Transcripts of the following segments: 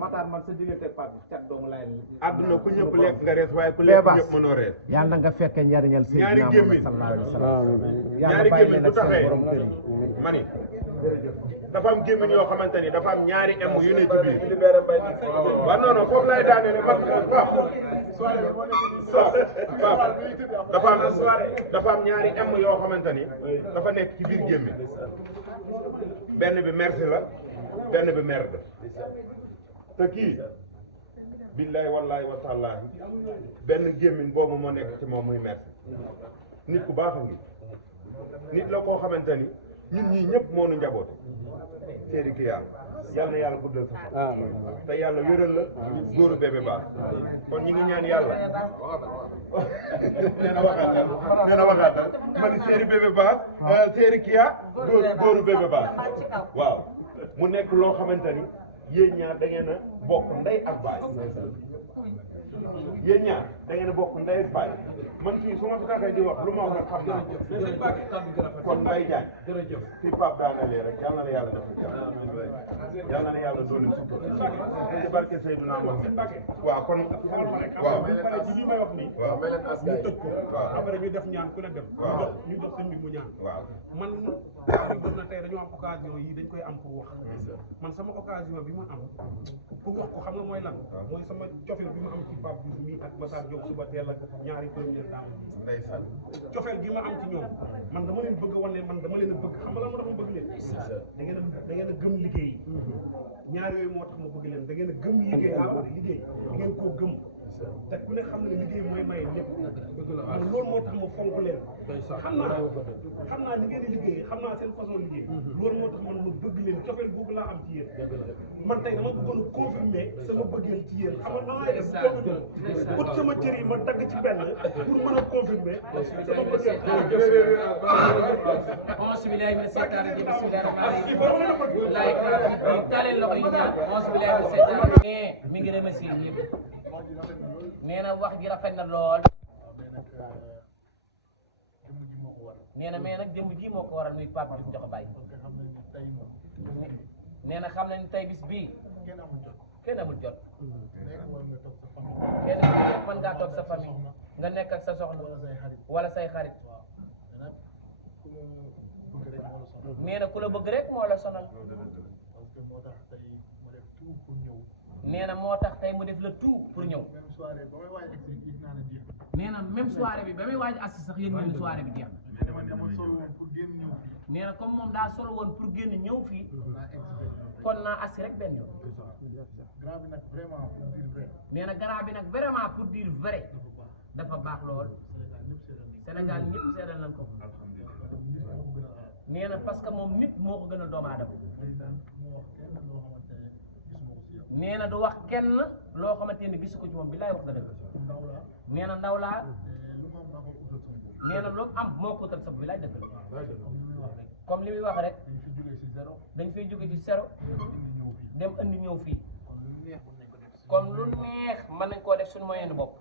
Matar man sa diggante ak Pape cat doomu laay àdduna ku ñëpp lekk nga rees waaye ku lekk ñëpp mënoo rees. yàlla na nga fekke njariñal Seydina Muhammad sallallahu alayhi wa sallam. ñaari gémmiñ bu taxee mani dafa am gémmiñ yoo xamante ni dafa am ñaari em yu ne ci biir. waaw non non foofu lay daane ne man dafa am ñaari em yoo xamante ni dafa nekk ci biir gémmiñ benn bi merci la benn bi merde te kii billahi wallahi wa taalaahi benn gémmiñ boobu moo nekk ci moom muy merci nit ku baax a ngi nit la koo xamante ni ñun ñii ñëpp moo nu njaboote séeri ki yàlla na yàlla guddal sa fan te yàlla wéral la góoru bébé baax kon ñi ngi ñaan yàlla nee na waxaatal ma ni séeri bébé baax séeri ki góoru bébé baax waaw mu nekk loo xamante ni yéen ñaar da ngeen a bokk ndey ak baay yéen ñaar da ngeen a bokk ndey ak baay man fii su ma fi taxee di wax lu ma wax nag xam naa kon Mbaye Diagne fii Pape daanalee rek yal na la yàlla defal jàmm yal na la yàlla doole sutura ci barke Seydina Muhammad waaw kon waaw ci li may wax nii waaw ñu tëj ko après ñu def ñaan ku ne dem ñu jox sëñ bi mu ñaan waaw man gis na tey dañoo am occasion yi dañ koy am pour wax man sama occasion bi ma am pour wax ko xam nga mooy lan mooy sama cofeel bi ma am ci Pape Diouf mii ak Matar Diop suba teel ak ñaari première dame ndeysaan cofeel gi ma am ci ñoom man dama leen bëgg a wane man dama leen a bëgg xam nga lan moo tax ma bëgg leen da ngeen a gëm liggéey ñaar yooyu moo tax ma bëgg leen da ngeen a gëm liggéey liggéey da ngeen koo gëm te ku ne xam ne liggéey mooy maye lépp man loolu moo tax ma fonk leen xam naa ni ngeen di liggéey xam naa seen façon liggéey loolu moo tax man ma bëgg leen cofeel boobu laa am ci yéen man tey dama bëggoon confirmer sama bëggeel ci yéen xam nga nan laay def ut sama cër yi ma dagg ci benn pour mën a confirmer sama bëggeel onze billahi mina seytaani rajim bismillahi rahmaani rahim laay bi taaleen loxo yi ñaan onze billahi mina seytaani mi ngi remercier ñëpp nee na wax ji rafet na lool nee na mais nag jëmb ji moo ko waral muy Pape Diouf Ndiokho Baye nee na xam nañ tey bis bii kenn amul jot kenn mën ngaa toog sa famille nga nekk ak sa soxna wala say xarit nee na ku la bëgg rek moo la sonal nee na moo tax tey mu def le tout pour ñëw nee na même soirée bi ba muy waaj assi sax yéen ñoom soirée bi jeex na nee na comme moom daa solo woon pour génn ñëw fii kon naa assi rek benn yoon nee na garab bi nag vraiment pour dire vrai dafa baax lool Sénégal ñëpp seedal nañ ko nee na parce que moom nit moo ko gën a doomu aadama nee na du wax kenn loo xamante ne gisu ko ci moom bi laay wax nga dëgg nee na ndaw laa nee na lu am moo ko utal sa bi laay dëgg la comme li muy wax rek dañ fiy jóge ci zéro dem andi ñëw fii comme lu neex mën nañ koo def suñu moyen bopp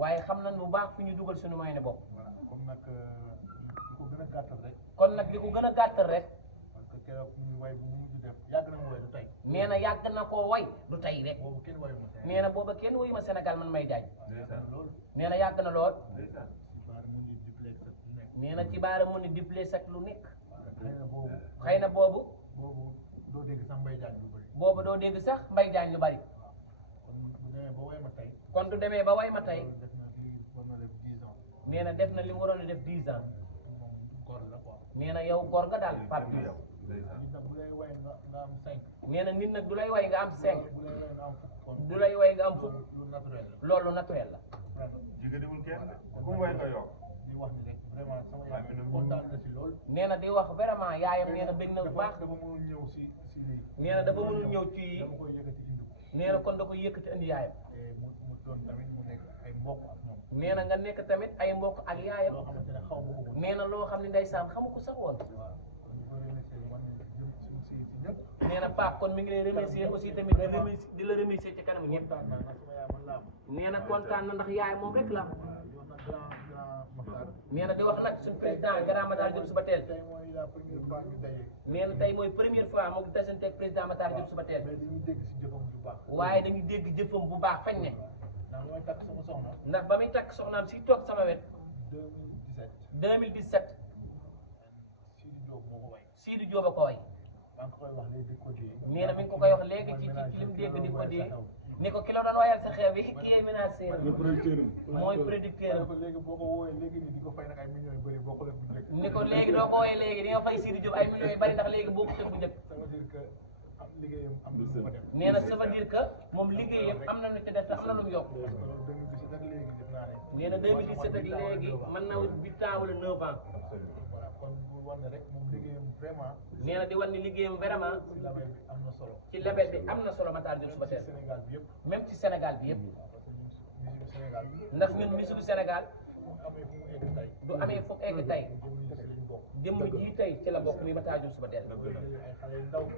waaye xam nañ bu baax fu ñu dugal suñu moyen bopp kon nag li ko gën a gàttal rek nee na yàgg na koo way du tey rek nee na booba kenn wuyu ma Sénégal man may jaay nee na yàgg na lool nee na ci baara mu ni diplé sak lu nekk xëy na boobu doo dégg sax Mbaye Diagne lu bari kon du demee ba way ma tey nee na def na li mu waroon a def 10 ans nee na yow góor nga daal Pape Diouf nee na nit nag du lay way nga am 5 du lay way nga am fukk loolu naturel la nee na di wax vraiment yaayam nee na bëgg na bu baax nee na dafa mënul ñëw ci nee na kon da koy yëkkati indi yaayam nee na nga nekk tamit ay mbokk ak yaayam nee na loo xam ne ndeysaan xamu ko sax woon nee na Pape kon mi ngi lay remercier aussi tamit di la remercier ci kanam ñëpp nee na kontaan na ndax yaay moom rek la nee na di wax nag suñu président Grand Matar Diop Soubatel nee na tey mooy première fois moo tasante ak président Matar Diop Soubatel waaye dañuy dégg jëfam bu baax fañ ne ndax ba muy takk soxnaam si toog sama wet 2017 Sidi Diop a ko way nee na mi ngi ko koy wax léegi ci li mu dégg di ko dee ni ko ki la doon wayal sa xew bi ki yee menacé mooy producteur ni ko léegi doo ko wooyee léegi di nga fay Sidi Diop ay millions yu bari ndax léegi boo ko tëg bu njëkk nee na ça veut dire que moom liggéeyam am na lu ci def te am na lu mu yokk nee na 2017 ak léegi mën na 8 ans wala 9 ans nee na di wan ni liggéeyam vraiment ci label bi am na solo Matar Diop Soubatel même ci Sénégal bi yëpp ndax ñun musique Sénégal du amee fu egg tey jëmm ji tey ci la bokk mi Matar Diop Soubatel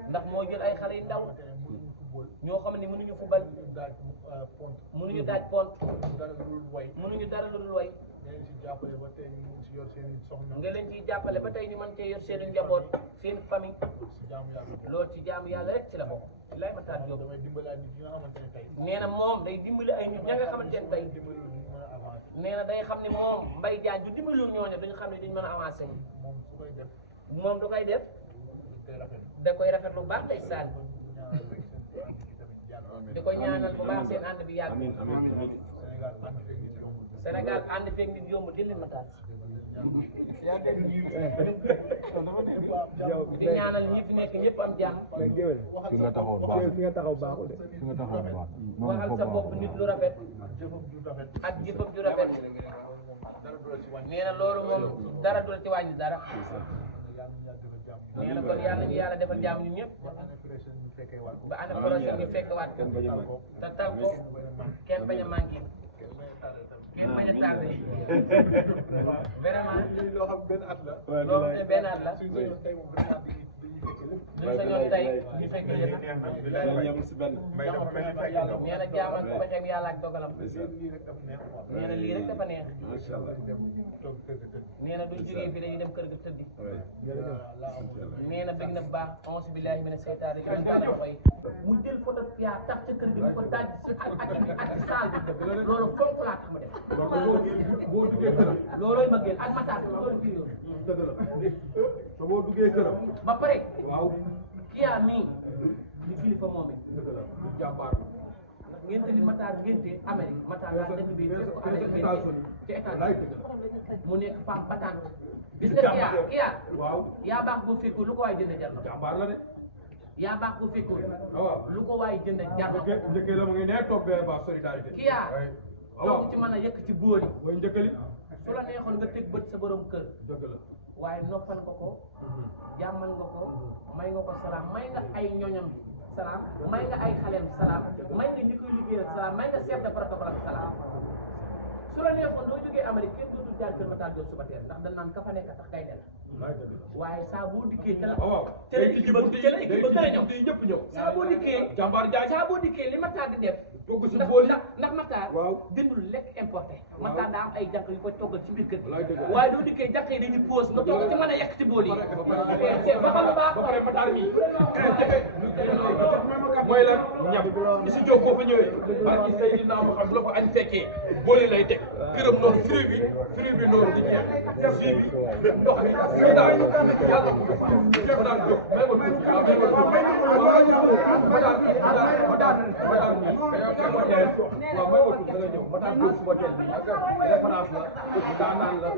ndax moo jël ay xale yu ndaw ñoo xam ne mënuñu fubal mënuñu daaj pont mënuñu dara lu dul way nga leen ciy jàppale ba tey ñu mën cee yor seen njaboot seen famille loolu ci jaamu yàlla rek ci la bokk lay Matar Diop nee na moom day dimbali ay nit ña nga xamante ne tey nee na day xam ne moom Mbaye Diagne du dimbalu ñooñu dañu xam ne dañu mën a avancé moom du koy def da koy rafet lu baax day sànni di ko ñaanal bu baax seen ànd bi yàgg Sénégal ànd feeg nit yomb di leen Matar di ñaanal ñi fi nekk ñëpp am jàmm fi nga taxaw baaxul fi nga taxaw baaxul de fi nga taxaw baaxul waxal sa bopp nit lu rafet ak jëfam ju rafet nee na loolu moom dara du la ci wàññi dara nee na kon yàlla ñu yàlla defal jàmm ñun ñëpp ba année prochaine ñu fekk waat te tal ko kenn bañ a manqué kenn bañ a tardé vraiment loo xam benn at la loolu te benn at la duñ sa ñoon tey ñu fekk lépp nee na jaamal ko ba xem yàlla ak dogalam nee na lii rek dafa neex nee na duñ jógee fii dañuy dem kër ga tëddi nee na bëgg na bu baax onze billahi mina seytaane rajim koy mu jël photo yaa tax ca kër gi ñu ko daaj ci ak ci saal bi loolu fonk laa tax ma def boo duggee këram loolooy ma génn ak Matar loolu fii dëgg la so boo duggee këram ba pare waaw kii yaa mii di kilifa moom it dëgg la du jàmbaar ndax ngénte li Matar ngénte Amérique Matar laa dëkk bi fekk ko Amérique ci États-Unis mu nekk femme battante gis nga kii yaa waaw yaa baax boo fekkul lu ko waay jënd jar na jàmbaar la de yaa baax boo fekkul waaw lu ko waay jënd jar na njëkkee la mu ngi nee toog bee ba solidarité kii yaa toog ci mën a yëkk ci bool yi mooy njëkkali su la neexoon nga teg bët sa borom kër dëgg la waaye noppal nga ko jàmmal nga ko may nga ko salaam may nga ay ñoñam salaam may nga ay xaleem salaam may nga ñi koy liggéeyal salaam may nga chef de protocole ak salaam su la neexoon doo jógee Amérique kenn dootul jaar kër Matar Diop Soubatel ndax dañ naan ka fa nekk tax kay de la waaye saa boo dikkee ca la ca la équipe ba gën a ñëw ñëpp ñëw saa boo dikkee jàmbaar jaay saa boo dikkee li Matar di def togg si bool yi ndax Matar waaw dindul lekk importé Matar daa am ay jànq yu koy toggal ci biir kër Wallaay dëgg la. waaye doo dikkee jànq yi dañuy pause nga togg ci mën a yekk ci bool yi ba xam lu baax ba pare Matar mi mooy lan ñam li si jóg boo fa ñëwee barki Seydina Muhammad la fa añ fekkee booli lay teg këram noonu fruit bi noonu di jeex jus bi ndox bi kii daal yàlla ko fa Matar jóg may ma tuuti waaw may ma tuuti waaw may ma tuuti dana ñëw Matar Diop Soubatel bi référence la daanaan la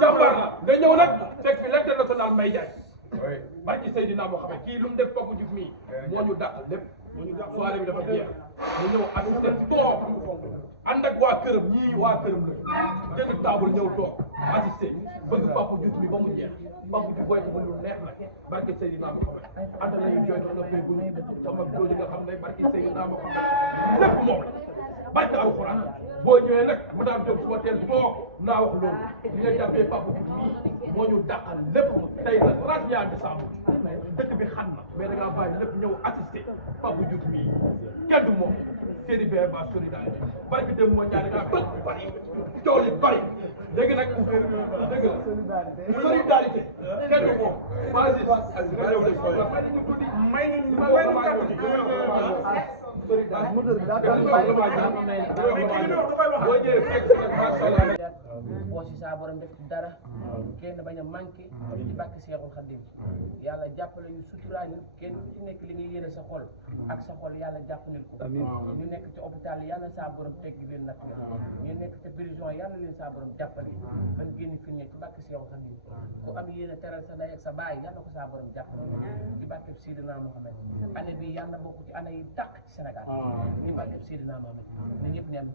jàmbaar la nga ñëw nag fekk fi l'international Mbaye Diagne barki Seydina Mohamed kii lu mu def Papa Diouf mii moo ñu dàq lépp soirée bi dafa jeex mu ñëw assisté toog ànd ak waa këram ñii waa këram la jënd table ñëw toog assisté bëgg Papa Diouf mi ba mu jeex Papa Diouf booy ko ba lu neex la barki Seydina Mohamed ànd nañu jooy to noppee guñ sama jooju nga xam ne barki Seydina Mohamed lépp moom la barki alxuraan boo ñëwee nag mu daan jóg suba teel toog naa wax loolu li nga jàppee Papa Diouf mii moo ñu dàqal lépp tey la 31 décembre dëkk bi xam na mais da ngaa bàyyi lépp ñëw assister Papa Diouf mii kenn du moom seeni bee ba solidarité barke dem moo ñaari gaa bëgg bari tool yi bari léegi nag dëgg la solidarité kenn du moom vas-y nga ñëw def ñu tuddi may ñu kàddu gi moteur bi daa boo si saa borom def ci dara kenn bañ a manqué ci bàkk Seexul Xadim yàlla jàppale ñu suturaal ñu kenn ku ci nekk li nga yéene sa xol ak sa xol yàlla jàppale ko ñu nekk ci hôpital yàlla saa borom teggi leen natt ñu nekk ci prison yàlla leen saa borom jàppale man génn fi ne ci bàkk Seexul Xadim ku am yéene teral sa ndey ak sa baay yàlla ko saa borom jàppale ci bàkk Seydina Mohamed année bi yàlla bokk ci année yi dàq ci Sénégal ci bàkk Seydina Mohamed ni ñëpp neen